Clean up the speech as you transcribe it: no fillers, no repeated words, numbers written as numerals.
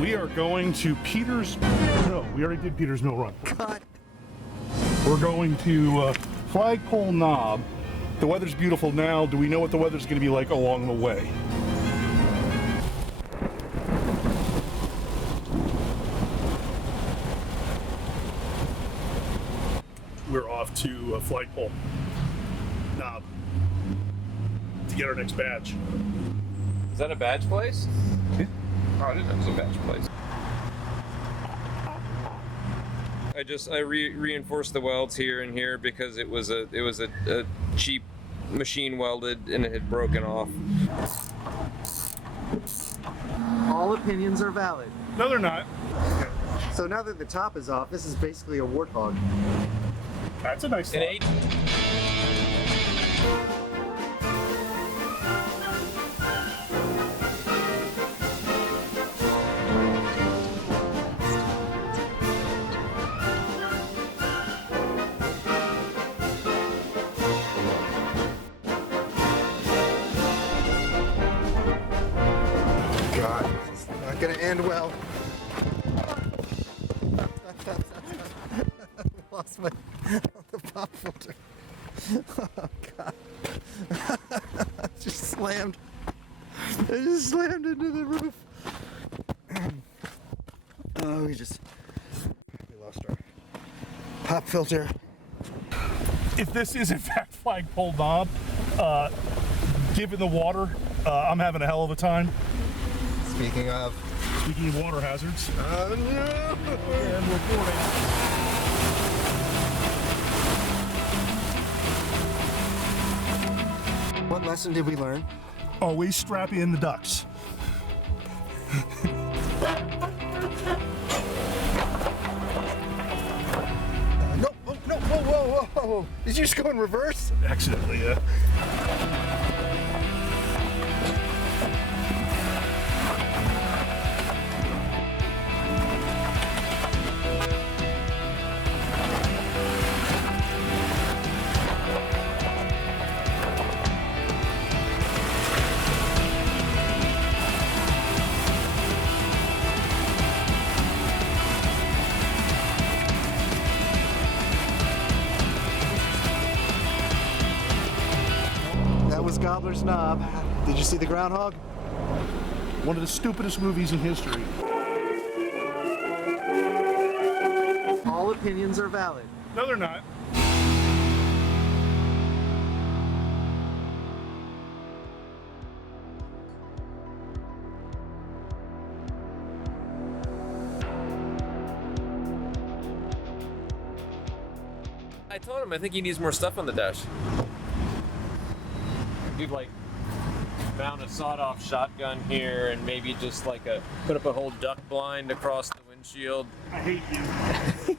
We are going to Peters. No, we already did Peters Mill Run. Cut. We're going to Flagpole Knob. The weather's beautiful now. Do we know what the weather's going to be like along the way? We're off to Flagpole Knob to get our next badge. Is that a badge place? Yeah. Oh, I didn't know it was a badge place. I reinforced the welds here and here because it was a cheap machine welded and it had broken off. All opinions are valid. No, they're not. So now that the top is off, this is basically a Warthog. That's a nice An thought. 8. God, this is not gonna end well. Lost my the pop filter. Oh God! It just slammed. It just slammed into the roof. Oh, we lost our pop filter. If this is in fact Flagpole Knob, given the water, I'm having a hell of a time. Speaking of water hazards. oh no! And reporting. What lesson did we learn? Always strap in the ducks. No! Oh, no! Whoa! Whoa! Whoa! Whoa! Did you just go in reverse? Accidentally, yeah. That was Gobbler's Knob. Did you see the groundhog? One of the stupidest movies in history. All opinions are valid. No, they're not. I told him I think he needs more stuff on the dash. We'd like mount a sawed-off shotgun here and maybe just like put up a whole duck blind across the windshield. I hate you.